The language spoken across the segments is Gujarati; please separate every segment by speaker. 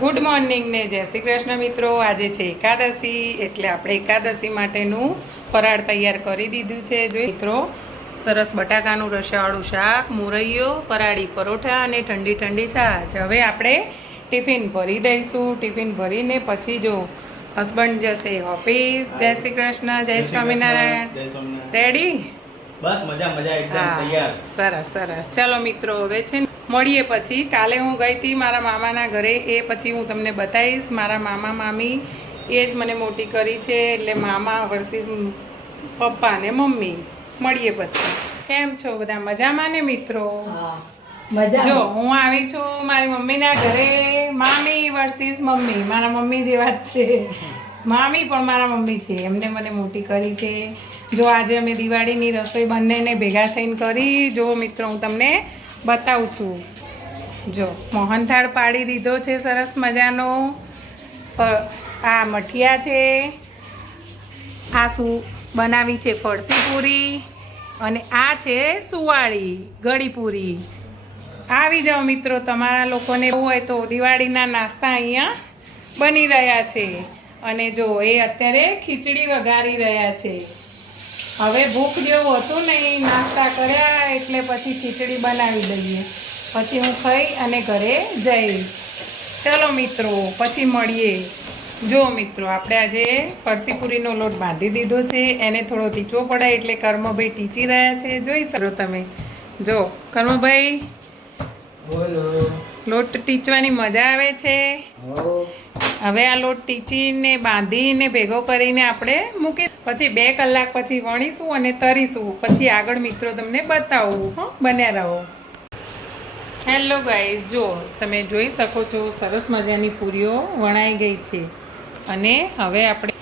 Speaker 1: ગુડ મોર્નિંગ ને જય શ્રી કૃષ્ણ મિત્રો. આજે છે એકાદશી એટલે આપણે એકાદશી માટેનું ફરાળ તૈયાર કરી દીધું છે. જો મિત્રો સરસ બટાકાનું રસાવાળું શાક મુરૈયો ફરાળી પરોઠા અને ઠંડી ઠંડી છાશ. હવે આપણે ટિફિન ભરી દઈશું. ટિફિન ભરીને પછી જો હસબન્ડ જશે ઓફિસ. જય શ્રી કૃષ્ણ જય સ્વામિનારાયણ. રેડી
Speaker 2: બસ મજા મજા એકદમ
Speaker 1: હા
Speaker 2: તૈયાર.
Speaker 1: સરસ સરસ. ચાલો મિત્રો હવે છે ને મળીએ પછી. કાલે હું ગઈ હતી મારા મામાના ઘરે એ પછી હું તમને બતાવીશ. મારા મામા મામી એ જ મને મોટી કરી છે એટલે મામા વર્સિસ પપ્પા ને મમ્મી. મળીએ પછી. કેમ છો બધા? મજામાં ને મિત્રો? જો હું આવી છું મારી મમ્મીના ઘરે. મામી વર્સિસ મમ્મી. મારા મમ્મી જેવા જ છે. મામી પણ મારા મમ્મી છે. એમને મને મોટી કરી છે. જો આજે અમે દિવાળીની રસોઈ બંનેને ભેગા થઈને કરી. જો મિત્રો હું તમને બતાવું છું. જો, મોહનથાળ પાડી દીધો છે સરસ મજાનો. આ મઠિયા છે. આ શું બનાવી છે ફરસી પૂરી અને આ છે સુવાળી ગળીપૂરી આવી જાઓ મિત્રો, તમારા લોકોને એવું હોય તો દિવાળીના નાસ્તા અહીંયા બની રહ્યા છે. અને જો, એ અત્યારે ખીચડી વઘારી રહ્યા છે. હવે ભૂખ જેવું હતું નહીં નાસ્તા કર્યા એટલે પછી ખીચડી બનાવી દઈએ. પછી હું ખાઈ અને ઘરે જઈશ ચલો મિત્રો પછી મળીએ. જો મિત્રો આપણે આજે ફરસીપુરીનો લોટ બાંધી દીધો છે એને થોડો ટીચવો પડાય એટલે કર્મભાઈ ટીચી રહ્યા છે. જોઈ શકો તમે. જો કર્મભાઈ લોટ ટીચવાની મજા આવે છે? હવે આ લોટ ટીચીને બાંધીને ભેગો કરીને આપણે મૂકી પછી બે કલાક પછી વણીશું અને તરીશું. પછી આગળ મિત્રો તમને બતાવું, હો, બન્યા રહો. હેલો ગાઈઝ જો, તમે જોઈ શકો છો, સરસ મજાની પૂરીઓ વણાઈ ગઈ છે. અને હવે આપણે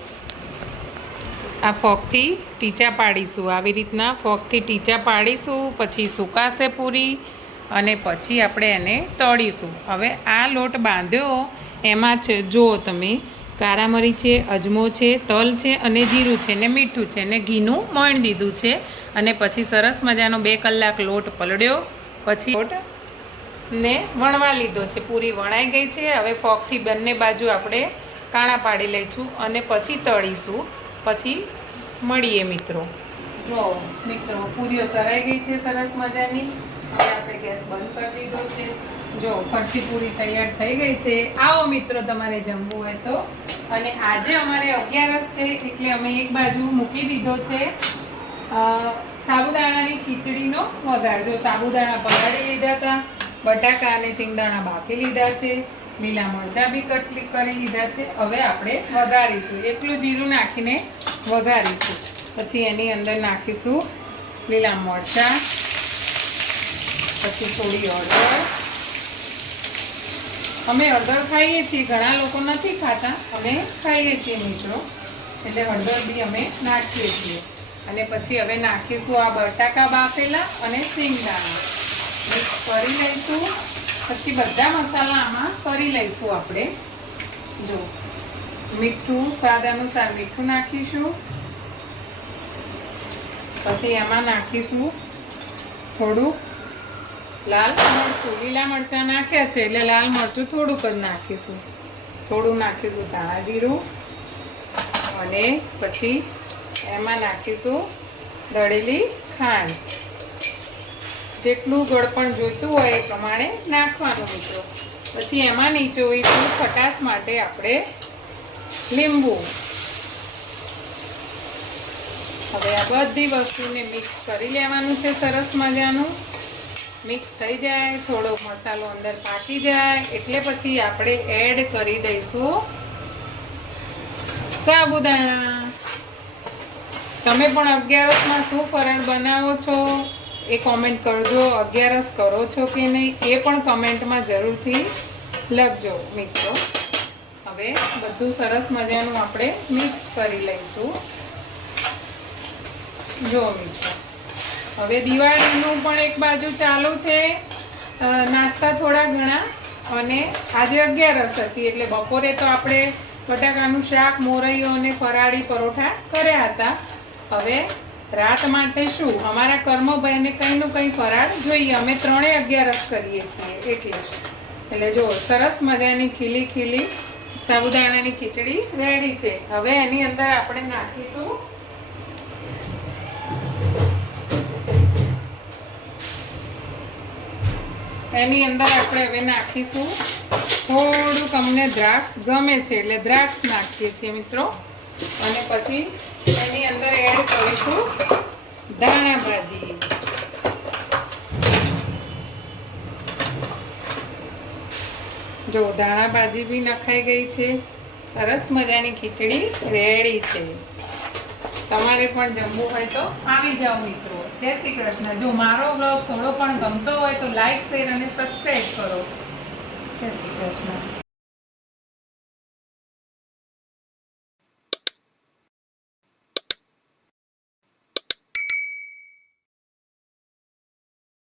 Speaker 1: આ ફોગથી ટીચા પાડીશું. આવી રીતના ફોગથી ટીચા પાડીશું, પછી સુકાશે પૂરી. અને પછી આપણે એને તળીશું. હવે આ લોટ બાંધ્યો, એમાં છે જુઓ તમે કારા મરી છે, અજમો છે, તલ છે અને જીરું છે ને મીઠું છે ને ઘીનું મણ દીધું છે અને પછી સરસ મજાનો બે કલાક લોટ પલળ્યો. પછી લોટ ને વણવા લીધો છે. પૂરી વણાઈ ગઈ છે. હવે ફોકથી બંને બાજુ આપણે કાણા પાડી લઈશું અને પછી તળીશું. પછી મળીએ મિત્રો. જો મિત્રો, પૂરીઓ તરાઈ ગઈ છે સરસ મજાની. આપણે ગેસ બંધ કરી દીધો છે. જો ફરસી પૂરી તૈયાર થઈ ગઈ છે. આવો મિત્રો તમારે જમવું હોય તો. અને આજે અમારે અગિયારસ છે, એટલે અમે એક બાજુ મૂકી દીધો છે. સાબુદાણાની ખીચડીનો વઘાર. જો સાબુદાણા પલાળી લીધા હતા, બટાકા અને શિંગદાણા બાફી લીધા છે. લીલા મરચાં બી કટલી કરી લીધા છે. હવે આપણે વઘારીશું. એકલું જીરું નાખીને વઘારીશું. પછી એની અંદર નાખીશું લીલા મરચાં પછી થોડી હળદર. અમે હળદર ખાઈએ છીએ, ઘણા લોકો નથી ખાતા, અમે ખાઈએ છીએ મિત્રો. એટલે હળદર બી અમે નાખીએ છીએ. અને પછી હવે નાખીશું આ બટાકા બાફેલા અને શિંગદાણા. મિક્સ કરી લઈશું. પછી બધા મસાલા આમાં કરી લઈશું આપણે. જો, મીઠું, સ્વાદ અનુસાર મીઠું નાખીશું. પછી એમાં નાખીશું થોડું લાલ મરચું, લીલા મરચાં નાખ્યા છે એટલે લાલ મરચું થોડુંક જ નાખીશું. થોડું નાખીશું ધાણા જીરું અને પછી એમાં નાખીશું દળેલી ખાંડ. જેટલું ગળપણ જોઈતું હોય એ પ્રમાણે નાખવાનું મિત્રો. પછી એમાં નીચોવીશું ખટાશ માટે આપણે લીંબુ. હવે આ બધી વસ્તુને મિક્સ કરી લેવાનું છે સરસ મજાનું. મિક્સ થઈ જાય, થોડો મસાલો અંદર પાકી જાય, એટલે પછી આપણે એડ કરી દઈશું. સાબુદાણા. તમે પણ અગિયારસમાં શું ફરાળ બનાવો છો એ કોમેન્ટ કરજો, અગિયારસ કરો છો કે નહીં, એ પણ કમેન્ટમાં જરૂરથી લખજો મિત્રો. હવે બધું સરસ મજાનું આપણે મિક્સ કરી લઈશું. જો મિત્રો. હવે દિવાળીનું પણ એક બાજુ ચાલુ છે. નાસ્તા થોડા ઘણા અને આજે અગિયારસ હતી એટલે બપોરે તો આપણે બટાકાનું શાક, મોરૈયો અને ફરાળી પરોઠા કર્યા હતા. હવે રાત માટે શું? અમારા કર્મભાઈને કંઈનું કંઈ ફરાળ જોઈએ. અમે ત્રણેય અગિયારસ કરીએ છીએ, એટલે એટલે જો, સરસ મજાની ખીલી ખીલી સાબુદાણાની ખીચડી રેડી છે. હવે એની અંદર આપણે નાખીશું એની અંદર આપણે હવે નાખીશું. થોડુંક અમને દ્રાક્ષ ગમે છે, એટલે દ્રાક્ષ નાખીએ છીએ મિત્રો. અને પછી એની અંદર એડ કરીશું ધાણા ભાજી. જો ધાણા ભાજી બી નખાઈ ગઈ છે. સરસ મજાની ખીચડી રેડી છે. તમારે પણ જમવું હોય તો આવી જાઓ મિત્રો. જય શ્રી કૃષ્ણ. જો મારો બ્લોગ થોડો પણ ગમતો હોય તો લાઈક શેર અને સબસ્ક્રાઈબ કરો. જય શ્રી કૃષ્ણ.